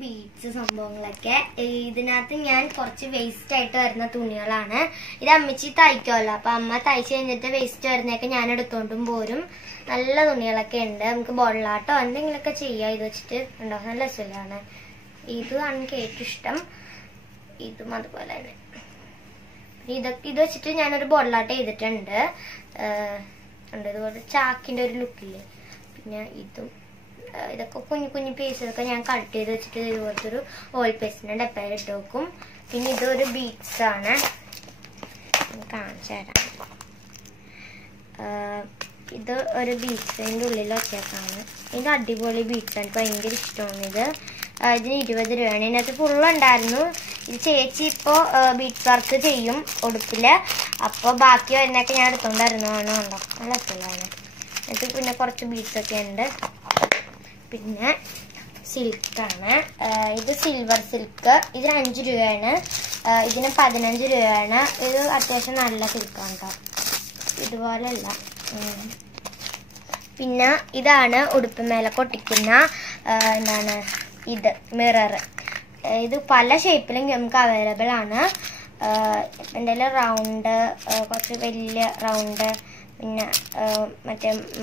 Beads സംഭവങ്ങളൊക്കെ ഇതിനകത്ത് ഞാൻ കുറച്ച് വേസ്റ്റ് ആയിട്ട് വരുന്ന തുണികളാണ്. ഇത് അമ്മച്ചി തയ്ക്കുമല്ലോ, അപ്പൊ അമ്മ തയ്ച്ചു കഴിഞ്ഞിട്ട് വേസ്റ്റ് വരുന്നതൊക്കെ ഞാൻ എടുത്തോണ്ടും പോരും. നല്ല തുണികളൊക്കെ ഉണ്ട്, നമുക്ക് ബോളാട്ടോ എന്തെങ്കിലുമൊക്കെ ചെയ്യാം. ഇത് വെച്ചിട്ട് ഉണ്ടോ, നല്ല രസമാണ്. ഇതാണ് എനിക്ക് ഏറ്റവും ഇഷ്ടം. ഇതും അതുപോലെ തന്നെ ഇത് വെച്ചിട്ട് ഞാനൊരു ബോളാട്ട് ചെയ്തിട്ടുണ്ട്. ഇതുപോലെ ചാക്കിന്റെ ഒരു ലുക്കില്ലേ. പിന്നെ ഇതൊക്കെ കുഞ്ഞു കുഞ്ഞു പീസൊക്കെ ഞാൻ കട്ട് ചെയ്ത് വെച്ചിട്ട് ഇതുപോലത്തെ ഒരു ഓയിൽ പേസ്റ്റിന്റെ ഡപ്പയിൽ ഇട്ട് വെക്കും. പിന്നെ ഇതൊരു ബീഡ്സ് ആണ്, കാണിച്ചു തരാം. ഇത് ഒരു ബീഡ്സിന്റെ ഉള്ളിൽ വെച്ചേക്കാണ്. ഇത് അടിപൊളി ബീഡ്സ് ആണ്, എനിക്ക് ഭയങ്കര ഇഷ്ടമാണ്. ഇതിന് 20 രൂപയാണ്. ഇതിനകത്ത് ഫുള്ളുണ്ടായിരുന്നു. ഇത് ചേച്ചി ഇപ്പോൾ ബീഡ്സ് വർക്ക് ചെയ്യും ഉടുപ്പില്, അപ്പോൾ ബാക്കി വരുന്നൊക്കെ ഞാൻ എടുത്തോണ്ടായിരുന്നതാണ്. ഉണ്ടോ, നല്ല രസമാണ്. ഇത് പിന്നെ കുറച്ച് ബീഡ്സ് ഒക്കെ ഉണ്ട്. പിന്നെ സിൽക്കാണ്. ഇത് സിൽവർ സിൽക്ക്. ഇതിന് 5 രൂപയാണ്, ഇതിന് 15 രൂപയാണ്. ഇത് അത്യാവശ്യം നല്ല സിൽക്കാണ് കേട്ടോ, ഇതുപോലെയല്ല. പിന്നെ ഇതാണ് ഉടുപ്പ് മേലെ കൊട്ടിക്കുന്ന എന്താണ് ഇത് മിറർ. ഇത് പല ഷേപ്പിലും നമുക്ക് അവൈലബിൾ ആണ്. എൻ്റെ റൗണ്ട്, കുറച്ച് വലിയ റൗണ്ട്, പിന്നെ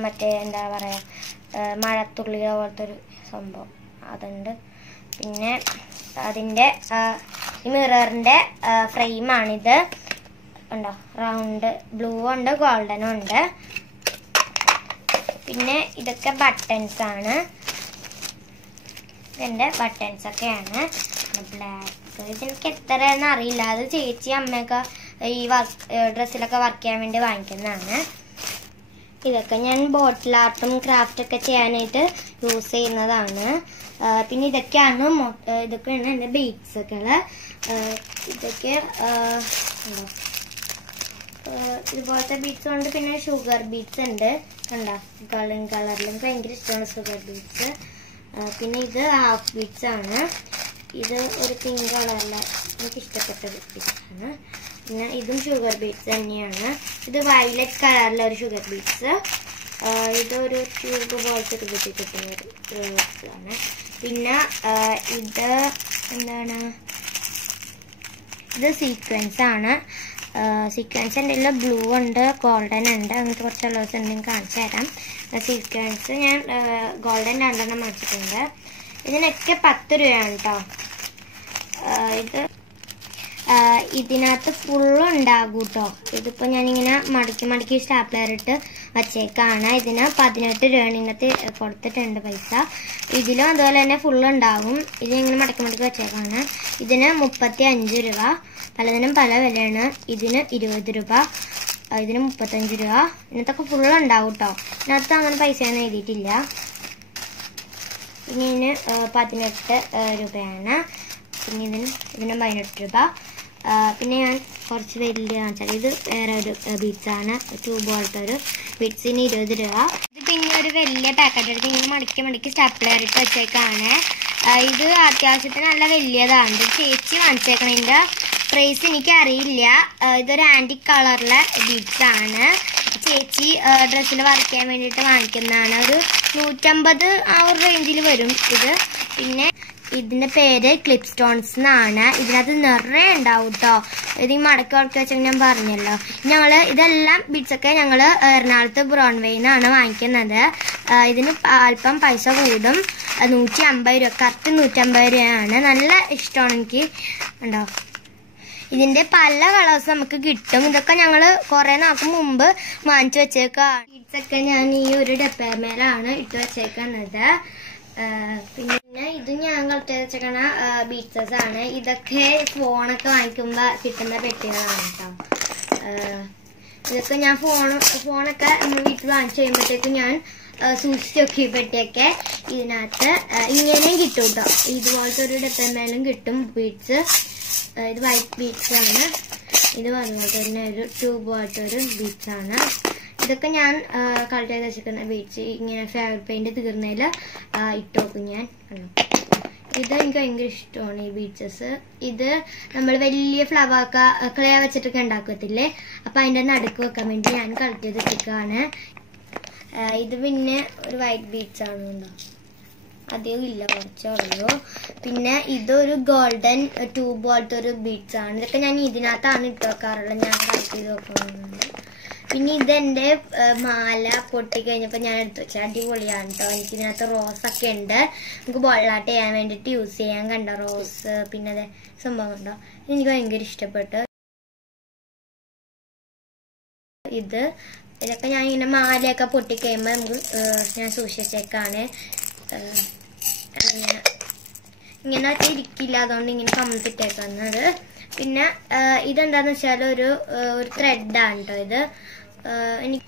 മറ്റേ എന്താ പറയുക മഴത്തുള്ളി പോലത്തെ ഒരു സംഭവം അതുണ്ട്. പിന്നെ അതിൻ്റെ ഈ മിററിൻ്റെ ഫ്രെയിമാണിത്. ഉണ്ടോ, റൗണ്ട് ബ്ലൂ ഉണ്ട്, ഗോൾഡനും ഉണ്ട്. പിന്നെ ഇതൊക്കെ ബട്ടൺസ് ആണ്. ഇതെൻ്റെ ബട്ടൺസ് ഒക്കെയാണ്. ബ്ലാക്ക് ഇതെനിക്ക് എത്രയെന്ന് അറിയില്ല, അത് ചേച്ചി അമ്മയൊക്കെ ഈ ഡ്രസ്സിലൊക്കെ വർക്ക് ചെയ്യാൻ വേണ്ടി വാങ്ങിക്കുന്നതാണ്. ഇതൊക്കെ ഞാൻ ബോട്ടിൽ ആർട്ടും ക്രാഫ്റ്റൊക്കെ ചെയ്യാനായിട്ട് യൂസ് ചെയ്യുന്നതാണ്. പിന്നെ ഇതൊക്കെയാണ് എൻ്റെ ബീഡ്സൊക്കെ. ഇതൊക്കെ ഇതുപോലത്തെ ബീഡ്സ് ഉണ്ട്. പിന്നെ ഷുഗർ ബീഡ്സ് ഉണ്ട്, കണ്ടോ, കളറിലും ഭയങ്കര ഇഷ്ടമാണ് ഷുഗർ ബീഡ്സ്. പിന്നെ ഇത് ഹാഫ് ബീഡ്സ് ആണ്. ഇത് ഒരു പിങ്ക് കളറിൽ എനിക്ക് ഇഷ്ടപ്പെട്ട ബീഡ്സ് ആണ്. പിന്നെ ഇതും ഷുഗർ ബീഡ്സ് തന്നെയാണ്. ഇത് വയലറ്റ് കളറിലെ ഒരു ഷുഗർ ബീഡ്സ്. ഇതൊരു ട്യൂബ് പോലത്തെ കിട്ടി കിട്ടുന്ന ഒരു ബീഡ്സ് ആണ്. പിന്നെ ഇത് എന്താണ്, ഇത് സീക്വൻസ് ആണ്. സീക്വൻസ് എൻ്റെ ബ്ലൂ ഉണ്ട്, ഗോൾഡൻ ഉണ്ട്, അങ്ങനത്തെ കുറച്ച് കളേഴ്സ് ഉണ്ടെങ്കിൽ കാണിച്ചു തരാം. സീക്വൻസ് ഞാൻ ഗോൾഡൻ 2 വാങ്ങിച്ചിട്ടുണ്ട്. ഇതിനൊക്കെ 10 രൂപയാണ് കേട്ടോ. ഇതിനകത്ത് ഫുള്ളുണ്ടാകും കേട്ടോ. ഇതിപ്പോൾ ഞാനിങ്ങനെ മടക്കി സ്റ്റാപ്ലർ ഇട്ട് വച്ചേക്കാണ്. ഇതിന് 18 രൂപയാണ് ഇതിനകത്ത് കൊടുത്തിട്ടുണ്ട് പൈസ. ഇതിലും അതുപോലെ തന്നെ ഫുള്ളുണ്ടാകും. ഇതിങ്ങനെ മടക്കി വെച്ചേക്കാണ്. ഇതിന് 35 രൂപ. പലതിനും പല വിലയാണ്. ഇതിന് 20 രൂപ, ഇതിന് 35 രൂപ. ഇതിനകത്തൊക്കെ ഫുള്ളുണ്ടാവും കേട്ടോ. ഇതിനകത്ത് അങ്ങനെ പൈസയൊന്നും എഴുതിയിട്ടില്ല. പിന്നെ ഇതിന് 18 രൂപയാണ്. പിന്നെ ഇതിന് 18 രൂപ. പിന്നെ ഞാൻ കുറച്ച് വലിയ കാണിച്ചാൽ ഇത് വേറെ ഒരു ബീഡ്സാണ്, ട്യൂബ് പോലത്തെ ഒരു ബീഡ്സിന് 20 രൂപ. ഇത് പിന്നെ ഒരു വലിയ പാക്കറ്റ് എടുത്ത് ഇങ്ങനെ മടക്കി സ്റ്റാപ്ലർ ഇട്ട് വെച്ചേക്കാണ്. ഇത് അത്യാവശ്യത്തിന് നല്ല വലിയതാണ്. ചേച്ചി വാങ്ങിച്ചേക്കണം. ഇതിൻ്റെ പ്രൈസ് എനിക്ക് അറിയില്ല. ഇതൊരു ആൻറ്റിക് കളറിലെ ബീഡ്സ് ആണ്. ചേച്ചി ഡ്രസ്സിൽ വർക്ക് ചെയ്യാൻ വേണ്ടിയിട്ട് വാങ്ങിക്കുന്നതാണ്. ഒരു 150 ആ ഒരു റേഞ്ചിൽ വരും ഇത്. പിന്നെ ഇതിന്റെ പേര് ക്ലിപ്പ് സ്റ്റോൺസ് എന്നാണ്. ഇതിനകത്ത് നിറയെ ഉണ്ടാവും കേട്ടോ. ഇത് ഈ മടക്കി വെച്ചാൽ ഞാൻ പറഞ്ഞല്ലോ. ഇതെല്ലാം ബീഡ്സൊക്കെ ഞങ്ങൾ എറണാകുളത്ത് ബ്രോൺവേന്നാണ് വാങ്ങിക്കുന്നത്. ഇതിന് അല്പം പൈസ കൂടും, 150 രൂപ, കറക്റ്റ് 150 രൂപയാണ്. നല്ല ഇഷ്ടമാണ് എനിക്ക്. ഉണ്ടോ, ഇതിന്റെ പല കളേഴ്സ് നമുക്ക് കിട്ടും. ഇതൊക്കെ ഞങ്ങൾ കുറെ നാൾക്ക് മുമ്പ് വാങ്ങിച്ചു വെച്ചേക്കാം. ബീഡ്സൊക്കെ ഞാൻ ഈ ഒരു ഡപ്പമേലാണ് ഇട്ട് വെച്ചേക്കുന്നത്. പിന്നെ ഇത് ഞാൻ കളക്ട് ചെയ്ത് വെച്ചേക്കണ ബീഡ്സസ് ആണ്. ഇതൊക്കെ ഫോണൊക്കെ വാങ്ങിക്കുമ്പോ കിട്ടുന്ന പെട്ടികളാണ് കേട്ടോ. ഇതൊക്കെ ഞാൻ ഫോണൊക്കെ വീട്ടിൽ വാങ്ങിച്ചു കഴിയുമ്പോഴത്തേക്കും ഞാൻ സൂക്ഷിച്ച് വെക്കും. ഈ പെട്ടിയൊക്കെ ഇതിനകത്ത് ഇങ്ങനെയും കിട്ടും കേട്ടോ. ഇതുപോലത്തെ ഒരു ഡപ്പമേലും കിട്ടും ബീഡ്സ്. ഇത് വൈറ്റ് ബീഡ്സ് ആണ്. ഇത് അതുപോലെ തന്നെ ഒരു ട്യൂബ് പോലത്തെ ഒരു ബീഡ്സ് ആണ്. ഇതൊക്കെ ഞാൻ കളക്ട് ചെയ്ത് വെച്ചിരിക്കുന്ന ബീഡ്സ്. ഇങ്ങനെ ഫേവർ പെയിന്റ് തീർന്നതിൽ ഇട്ട് വെക്കും ഞാൻ. ഇത് എനിക്ക് ഭയങ്കര ഇഷ്ടമാണ് ഈ ബീഡ്സസ്. ഇത് നമ്മൾ വലിയ ഫ്ലവർ ക്ലേ വെച്ചിട്ടൊക്കെ ഉണ്ടാക്കത്തില്ലേ, അപ്പൊ അതിന്റെ നടുക്ക് വെക്കാൻ വേണ്ടി ഞാൻ കളക്ട് ചെയ്ത് വെച്ചിരിക്കുകയാണ്. ഇത് പിന്നെ ഒരു വൈറ്റ് ബീഡ്സ് ആണ്. അധികം ഇല്ല, കുറച്ചേ ഉള്ളൂ. പിന്നെ ഇതൊരു ഗോൾഡൻ ട്യൂബ് പോലത്തെ ഒരു ബീഡ്സ് ആണ്. ഇതൊക്കെ ഞാൻ ഇതിനകത്താണ് ഇട്ട് വെക്കാറുള്ളത്, ഞാൻ കളക്ട് ചെയ്ത് വെക്കുന്നുണ്ട്. പിന്നെ ഇതെന്റെ മാല പൊട്ടിക്കഴിഞ്ഞപ്പോൾ ഞാൻ എടുത്തു വെച്ചാൽ അടിപൊളിയാണ് കേട്ടോ. എനിക്ക് ഇതിനകത്ത് റോസൊക്കെ ഉണ്ട്, നമുക്ക് ബോളാട്ട് ചെയ്യാൻ വേണ്ടിയിട്ട് യൂസ് ചെയ്യാൻ. കണ്ടോ റോസ്, പിന്നെ അതെ സംഭവം ഉണ്ടോ, എനിക്ക് ഭയങ്കര ഇഷ്ടപ്പെട്ടു. ഇതൊക്കെ ഞാൻ ഇങ്ങനെ മാലയൊക്കെ പൊട്ടിക്കഴിയുമ്പോൾ നമുക്ക് ഞാൻ സൂക്ഷിച്ചേക്കാണ്. ഇങ്ങനെ ഇരിക്കില്ല, അതുകൊണ്ട് ഇങ്ങനെ കമ്മിട്ടിട്ടേക്കുന്നത്. പിന്നെ ഇതെന്താന്ന് വെച്ചാൽ ഒരു ത്രെഡാണ് കേട്ടോ. ഇത് എനിക്ക്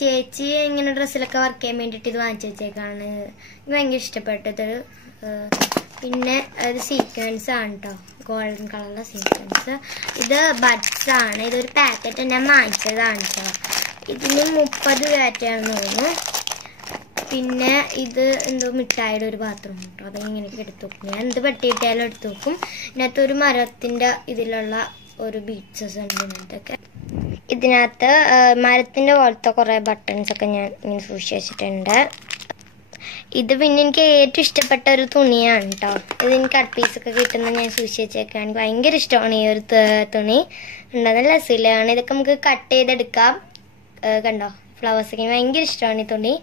ചേച്ചി ഇങ്ങനെ ഡ്രസ്സിലൊക്കെ വർക്ക് ചെയ്യാൻ വേണ്ടിയിട്ട് ഇത് വാങ്ങിച്ചു വെച്ചേക്കാണ്. എനിക്ക് ഭയങ്കര ഇഷ്ടപ്പെട്ടത്. പിന്നെ ഇത് സീക്വൻസ് ആണ് കേട്ടോ, ഗോൾഡൻ കളറിലെ സീക്വൻസ്. ഇത് ബഡ്സ് ആണ്. ഇതൊരു പാക്കറ്റ് ഞാൻ വാങ്ങിച്ചതാണ് കേട്ടോ. ഇതിന് 30 രൂപയാണെന്ന് തോന്നുന്നു. പിന്നെ ഇത് എന്തോ മിഠായിയുടെ ഒരു പാത്രം കേട്ടോ, അതിങ്ങനെയൊക്കെ എടുത്തു വെക്കും. ഞാൻ എന്ത് പെട്ടിയിട്ടായാലും എടുത്തു വെക്കും. ഇതിനകത്ത് ഒരു മരത്തിന്റെ ഇതിലുള്ള ഒരു ബീഡ്സസ് ഉണ്ട് ഇതിനകത്തൊക്കെ. ഇതിനകത്ത് മരത്തിന്റെ പോലത്തെ കുറെ ബട്ടൺസ് ഒക്കെ ഞാൻ ഇങ്ങനെ സൂക്ഷിച്ച് വെച്ചിട്ടുണ്ട്. ഇത് പിന്നെ എനിക്ക് ഏറ്റവും ഇഷ്ടപ്പെട്ട ഒരു തുണിയാണ് കേട്ടോ. ഇത് എനിക്ക് കട്ട് പീസൊക്കെ കിട്ടുന്ന ഞാൻ സൂക്ഷിച്ച് വെച്ചേക്കാണ്. എനിക്ക് ഭയങ്കര ഇഷ്ടമാണ് ഈ ഒരു തുണി. ഉണ്ടോ, നല്ല രസമാണ്. ഇതൊക്കെ നമുക്ക് കട്ട് ചെയ്തെടുക്കാം. കണ്ടോ ഫ്ലവേഴ്സൊക്കെ ഭയങ്കര ഇഷ്ടമാണ് ഈ തുണി.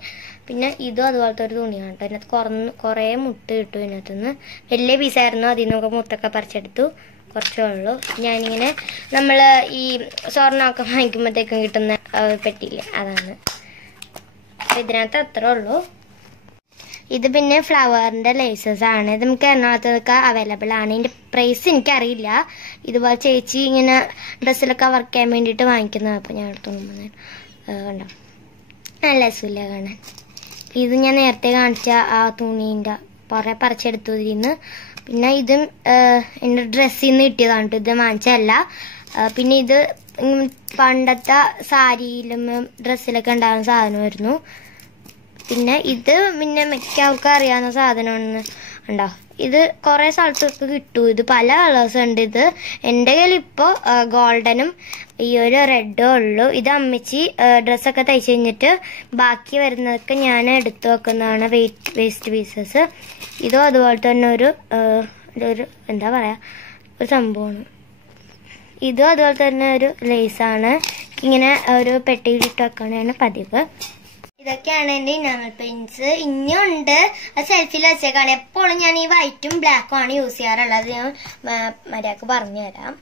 പിന്നെ ഇതും അതുപോലത്തെ ഒരു തുണിയാണ് കേട്ടോ. ഇതിനകത്ത് കുറേ മുട്ട് കിട്ടും. ഇതിനകത്തുനിന്ന് വലിയ പീസായിരുന്നു, അതിൽ നിന്നൊക്കെ മുട്ടൊക്കെ പറിച്ചെടുത്തു. കുറച്ചേ ഉള്ളൂ. ഞാനിങ്ങനെ നമ്മൾ ഈ സ്വർണ്ണമൊക്കെ വാങ്ങിക്കുമ്പോഴത്തേക്കും കിട്ടുന്ന പെട്ടിയില്ലേ, അതാണ്. ഇതിനകത്ത് അത്രേ ഉള്ളൂ. ഇത് പിന്നെ ഫ്ലവറിന്റെ ലേസസ് ആണ്. ഇത് നമുക്ക് എറണാകുളത്തൊക്കെ അവൈലബിൾ ആണ്. ഇതിന്റെ പ്രൈസ് എനിക്കറിയില്ല. ഇതുപോലെ ചേച്ചി ഇങ്ങനെ ഡ്രസ്സിലൊക്കെ വർക്ക് ചെയ്യാൻ വേണ്ടിയിട്ട് വാങ്ങിക്കുന്നത്. അപ്പോൾ ഞാൻ എടുത്തോണ്ട് കണ്ടോ, നല്ല രസമില്ല കാണാൻ. ഇത് ഞാൻ നേരത്തെ കാണിച്ച ആ തുണീൻ്റെ കുറേ പറിച്ചെടുത്തു ഇതിന്ന്. പിന്നെ ഇതും എൻ്റെ ഡ്രസ്സിൽ നിന്ന് കിട്ടിയതാണ് കേട്ടോ, ഇത് വാങ്ങിച്ചതല്ല. പിന്നെ ഇത് പണ്ടത്തെ സാരിയിലും ഡ്രസ്സിലൊക്കെ ഉണ്ടാകുന്ന സാധനമായിരുന്നു. പിന്നെ ഇത് പിന്നെ മിക്കവർക്കും അറിയാവുന്ന സാധനമാണ്. ഉണ്ടോ, ഇത് കുറേ സ്ഥലത്തൊക്കെ കിട്ടും. ഇത് പല കളേഴ്സ് ഉണ്ട്. ഇത് എൻ്റെ കയ്യിൽ ഇപ്പോൾ ഗോൾഡനും ഈ ഒരു റെഡും ഉള്ളൂ. ഇത് അമ്മച്ചി ഡ്രസ്സൊക്കെ തയ്ച്ച് കഴിഞ്ഞിട്ട് ബാക്കി വരുന്നതൊക്കെ ഞാൻ എടുത്തു വെക്കുന്നതാണ്, വേസ്റ്റ് പീസസ്. ഇതും അതുപോലെ തന്നെ ഒരു എന്താ പറയുക, ഒരു സംഭവമാണ്. ഇതും അതുപോലെ തന്നെ ഒരു ലേസാണ്. ഇങ്ങനെ ഒരു പെട്ടിയിലിട്ട് വെക്കണതാണ് പതിവ്. ഇതൊക്കെയാണ് എൻ്റെ ഇനാമൽ പെയിന്റ്സ്. ഇനിയുണ്ട്, അത് സെൽഫിൽ വെച്ചേക്കാണ്. എപ്പോഴും ഞാൻ ഈ വൈറ്റും ബ്ലാക്കും ആണ് യൂസ് ചെയ്യാറുള്ളത്. ഞാൻ മര്യാദക്ക് പറഞ്ഞു തരാം.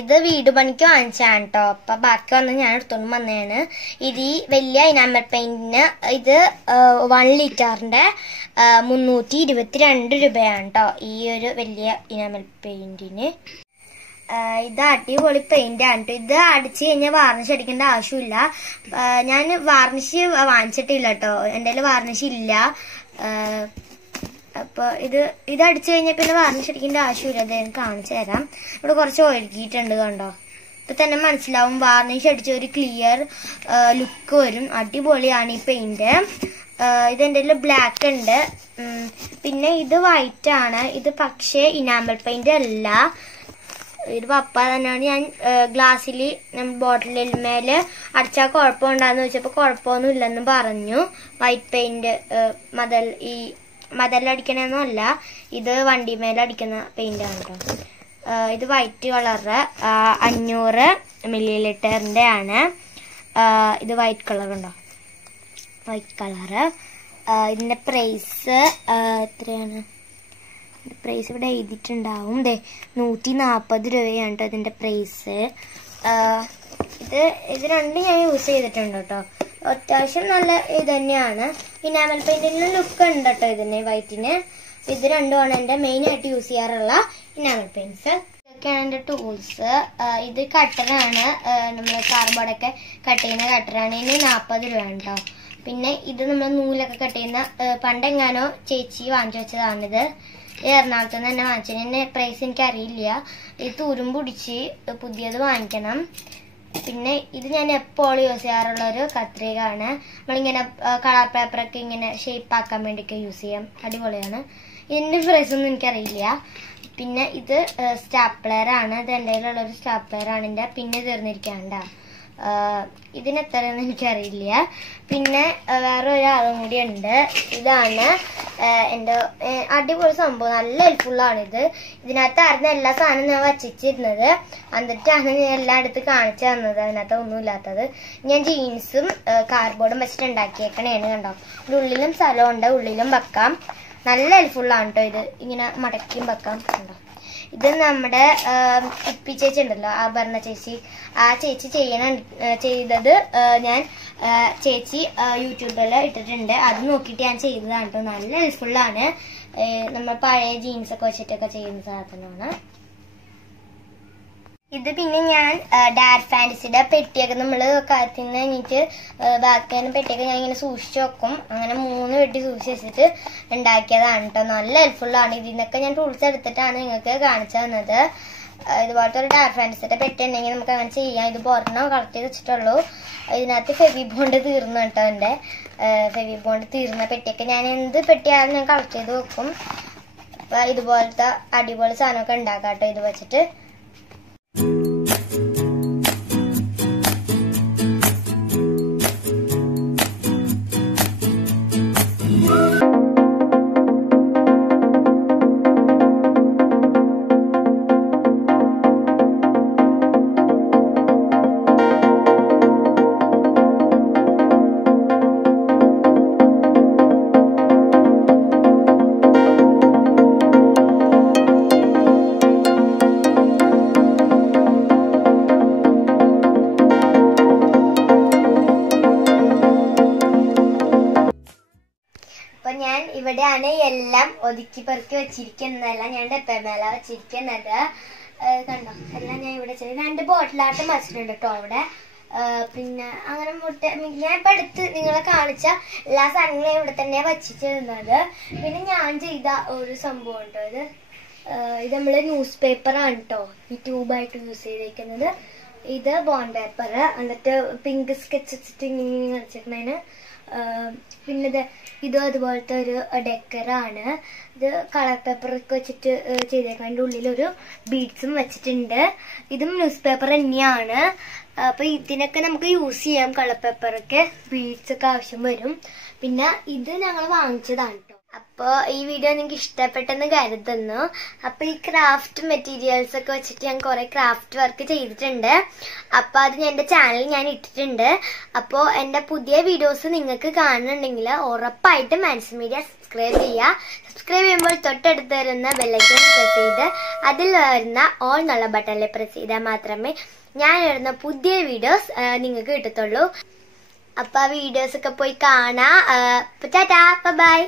ഇത് വീട് പണിക്ക് വാങ്ങിച്ചാണ് കേട്ടോ. അപ്പൊ ബാക്കി വന്ന് ഞാൻ എടുത്തോണ്ട് വന്നതാണ്. ഇത് ഈ വലിയ ഇനാമൽ പെയിന്റിന് ഇത് 1 ലിറ്ററിന്റെ 322 രൂപയാണ് കേട്ടോ, ഈ ഒരു വലിയ ഇനാമൽ പെയിന്റിന്. ഇത് അടിപൊളി പെയിന്റ് ആണ് കേട്ടോ. ഇത് അടിച്ചു കഴിഞ്ഞാൽ വാർണിഷ് അടിക്കേണ്ട ആവശ്യമില്ല. ഞാൻ വാർണിഷ് വാങ്ങിച്ചിട്ടില്ല കേട്ടോ, എൻ്റെ കയ്യിൽ വാർണിഷ് ഇല്ല. അപ്പൊ ഇത് അടിച്ചു കഴിഞ്ഞാൽ പിന്നെ വാർണിഷ് അടിക്കേണ്ട ആവശ്യമില്ല. അത് ഞാൻ കാണിച്ചു തരാം. ഇവിടെ കുറച്ച് ഒഴുകിയിട്ടുണ്ട് കണ്ടോ, ഇപ്പൊ തന്നെ മനസ്സിലാവും. വാർണിഷ് അടിച്ച ഒരു ക്ലിയർ ലുക്ക് വരും. അടിപൊളിയാണ് ഈ പെയിന്റ്. ഇത് എൻ്റെ കയ്യിൽ ബ്ലാക്ക് ഉണ്ട്. പിന്നെ ഇത് വൈറ്റ് ആണ്. ഇത് പക്ഷേ ഇനാമൽ പെയിന്റ് അല്ല. ഇത് പപ്പ തന്നെയാണ്. ഞാൻ ഗ്ലാസ്സിൽ ബോട്ടിലിൽ മേലെ അടിച്ചാൽ കുഴപ്പമുണ്ടാന്ന് വെച്ചപ്പോൾ കുഴപ്പമൊന്നും ഇല്ലെന്ന് പറഞ്ഞു. വൈറ്റ് പെയിന്റ് ഈ മതലടിക്കണമെന്നും അല്ല, ഇത് വണ്ടി മേലെ അടിക്കുന്ന പെയിന്റ് ആണ് കേട്ടോ. ഇത് വൈറ്റ് കളറ് 500 ml ആണ്. ഇത് വൈറ്റ് കളർ ഉണ്ടോ, വൈറ്റ് കളറ്. ഇതിന്റെ പ്രൈസ് എത്രയാണ്? പ്രൈസ് ഇവിടെ എഴുതിയിട്ടുണ്ടാവും. 140 രൂപയാണ് കേട്ടോ ഇതിന്റെ പ്രൈസ്. ഇത് രണ്ടും ഞാൻ യൂസ് ചെയ്തിട്ടുണ്ട് കേട്ടോ. അത്യാവശ്യം നല്ല ഇത് തന്നെയാണ്. ഇനാമൽ പെയിന്റിന് ലുക്ക് ഉണ്ട് കേട്ടോ ഇതിന്, വൈറ്റിന്. ഇത് രണ്ടുമാണ് എൻ്റെ മെയിൻ ആയിട്ട് യൂസ് ചെയ്യാറുള്ള ഇനാമൽ പെയിന്റ്സ്. ഇതൊക്കെയാണ് എൻ്റെ ടൂൾസ്. ഇത് കട്ടറാണ്, നമ്മൾ കാർബോർഡൊക്കെ കട്ട് ചെയ്യുന്ന കട്ടറാണ്. ഇതിന് 40 രൂപയാണ് കേട്ടോ. പിന്നെ ഇത് നമ്മൾ നൂലൊക്കെ കട്ട് ചെയ്യുന്ന പണ്ടെങ്ങാനോ ചേച്ചി വാങ്ങിച്ചു വെച്ചതാണിത്. എറണാകുളത്ത് നിന്ന് തന്നെ വാങ്ങിച്ചത്. എന്നെ പ്രൈസ് എനിക്ക് അറിയില്ല. ഇത് തുരുമ്പ് പിടിച്ച് പുതിയത് വാങ്ങിക്കണം. പിന്നെ ഇത് ഞാൻ എപ്പോഴും യൂസ് ചെയ്യാറുള്ള ഒരു കത്രികയാണ്. നമ്മളിങ്ങനെ കളർ പേപ്പറൊക്കെ ഇങ്ങനെ ഷേപ്പ് ആക്കാൻ വേണ്ടിയൊക്കെ യൂസ് ചെയ്യാം. അടിപൊളിയാണ്. ഇതിന്റെ പ്രൈസ് ഒന്നും എനിക്കറിയില്ല. പിന്നെ ഇത് സ്റ്റാപ്ലർ ആണ്. ഇത് എൻ്റെ കയ്യിലുള്ളൊരു സ്റ്റാപ്ലർ ആണ്. എൻ്റെ പിന്നെ തീർന്നിരിക്കാണ്ട. ഇതിനെത്രയെന്ന് എനിക്കറിയില്ല. പിന്നെ വേറെ ഒരാളും കൂടി ഉണ്ട്. ഇതാണ് എൻ്റെ അടിപൊളി സംഭവം, നല്ല ഹെൽപ്ഫുള്ളാണിത്. ഇതിനകത്തായിരുന്നു എല്ലാ സാധനവും ഞാൻ വച്ചിരുന്നത്. എന്നിട്ടാണ് ഞാൻ എല്ലാം എടുത്ത് കാണിച്ചു തന്നത്. അതിനകത്ത് ഒന്നുമില്ലാത്തത് ഞാൻ ജീൻസും കാർഡ്ബോർഡും വെച്ചിട്ട് ഉണ്ടാക്കിയേക്കണേണ്. കണ്ടോ, ഉള്ളിലും സ്ഥലമുണ്ട്, ഉള്ളിലും വെക്കാം. നല്ല ഹെൽപ്ഫുള്ളാണ് കേട്ടോ ഇത്. ഇങ്ങനെ മടക്കിയും വെക്കാം. കണ്ടോ, ഇത് നമ്മുടെ ഇപ്പി ചേച്ചി ഉണ്ടല്ലോ, ആഭരണ ചേച്ചി, ആ ചേച്ചി ചെയ്തത് ഞാൻ ചേച്ചി യൂട്യൂബിൽ ഇട്ടിട്ടുണ്ട്. അത് നോക്കിയിട്ട് ഞാൻ ചെയ്തതാണ് കേട്ടോ. നല്ല ഹെൽപ്ഫുള്ളാണ്. നമ്മൾ പഴയ ജീൻസൊക്കെ വെച്ചിട്ടൊക്കെ ചെയ്യുന്ന സാധനമാണ് ഇത്. പിന്നെ ഞാൻ ഡാഡ് ഫാൻറ്റസിയുടെ പെട്ടിയൊക്കെ നമ്മൾ കാത്തിന് കഴിഞ്ഞിട്ട് ബാക്കിയാണ് പെട്ടിയൊക്കെ ഞാൻ ഇങ്ങനെ സൂക്ഷിച്ചു വെക്കും. അങ്ങനെ 3 പെട്ടി സൂക്ഷിച്ച് വെച്ചിട്ട് ഉണ്ടാക്കിയതാണ് കേട്ടോ. നല്ല ഹെൽപ്ഫുള്ളാണ്. ഇതിനൊക്കെ ഞാൻ ടൂൾസ് എടുത്തിട്ടാണ് നിങ്ങൾക്ക് കാണിച്ചു തന്നത്. ഇതുപോലത്തെ ഒരു ഡാഡ് ഫാൻറ്റസിയുടെ പെട്ടി ഉണ്ടെങ്കിൽ നമുക്ക് അങ്ങനെ ചെയ്യാം. ഇത് ഒരെണ്ണം കളക്ട് ചെയ്ത് വെച്ചിട്ടുള്ളൂ. ഇതിനകത്ത് ഫെവി ബോണ്ട് തീർന്നു കേട്ടോ. എൻ്റെ ഫെവി ബോണ്ട് തീർന്ന പെട്ടിയൊക്കെ ഞാൻ എന്ത് പെട്ടിയാലും ഞാൻ കളക്ട് ചെയ്ത് വെക്കും. അപ്പം ഇതുപോലത്തെ അടിപൊളി സാധനമൊക്കെ ഉണ്ടാക്കാം കേട്ടോ ഇത് വെച്ചിട്ട്. ഞാൻ ഇവിടെയാണ് എല്ലാം ഒതുക്കി പെറുക്കി വെച്ചിരിക്കുന്നതല്ല, ഞാൻ ഡപ്പമേല വെച്ചിരിക്കുന്നത്. കണ്ടോ, എല്ലാം ഞാൻ ഇവിടെ 2 ബോട്ടിലാട്ടം വെച്ചിട്ടുണ്ട് കേട്ടോ അവിടെ. പിന്നെ അങ്ങനെ ഞാൻ ഇപ്പൊ അടുത്ത് നിങ്ങളെ കാണിച്ച എല്ലാ സാധനങ്ങളും ഇവിടെ തന്നെ വച്ചിട്ടിരുന്നത്. പിന്നെ ഞാൻ ചെയ്ത ഒരു സംഭവം കേട്ടോ ഇത് നമ്മള് ന്യൂസ് പേപ്പറാണ് കേട്ടോ ഈ ട്യൂബായിട്ട് യൂസ് ചെയ്തിരിക്കുന്നത്. ഇത് ബോണ്ട് പേപ്പർ, എന്നിട്ട് പിങ്ക് സ്കെച്ച് വെച്ചിട്ട് ഇങ്ങനെ കളിച്ചിട്ടുണ്ടതിന്. പിന്നെ ഇതും അതുപോലത്തെ ഒരു ഡെക്കറാണ്. ഇത് കളർ പേപ്പറൊക്കെ വെച്ചിട്ട് ചെയ്തേക്കണം. അതിൻ്റെ ഉള്ളിലൊരു ബീഡ്സും വെച്ചിട്ടുണ്ട്. ഇതും ന്യൂസ് പേപ്പർ തന്നെയാണ്. അപ്പൊ ഇതിനൊക്കെ നമുക്ക് യൂസ് ചെയ്യാം. കളർ പേപ്പറൊക്കെ ബീഡ്സ് ഒക്കെ ആവശ്യം വരും. പിന്നെ ഇത് ഞങ്ങൾ വാങ്ങിച്ചതാണ് കേട്ടോ. അപ്പോൾ ഈ വീഡിയോ നിങ്ങൾക്ക് ഇഷ്ടപ്പെട്ടെന്ന് കരുതുന്നു. അപ്പോൾ ഈ ക്രാഫ്റ്റ് മെറ്റീരിയൽസ് ഒക്കെ വെച്ചിട്ട് ഞാൻ കുറേ ക്രാഫ്റ്റ് വർക്ക് ചെയ്തിട്ടുണ്ട്. അപ്പോൾ അത് എൻ്റെ ചാനലിൽ ഞാൻ ഇട്ടിട്ടുണ്ട്. അപ്പോൾ എൻ്റെ പുതിയ വീഡിയോസ് നിങ്ങൾക്ക് കാണുന്നുണ്ടെങ്കിൽ ഉറപ്പായിട്ടും മാൻസൺ മീഡിയ സബ്സ്ക്രൈബ് ചെയ്യുക. സബ്സ്ക്രൈബ് ചെയ്യുമ്പോൾ തൊട്ടടുത്ത് വരുന്ന ബെല്ലൈക്കൺ പ്രസ് ചെയ്ത് അതിൽ വരുന്ന ഓൾ എന്നുള്ള ബട്ടണിൽ പ്രസ് ചെയ്താൽ മാത്രമേ ഞാൻ ഇടുന്ന പുതിയ വീഡിയോസ് നിങ്ങൾക്ക് കിട്ടത്തുള്ളൂ. അപ്പോൾ ആ വീഡിയോസ് ഒക്കെ പോയി കാണാം. ടാറ്റാ, ബൈ.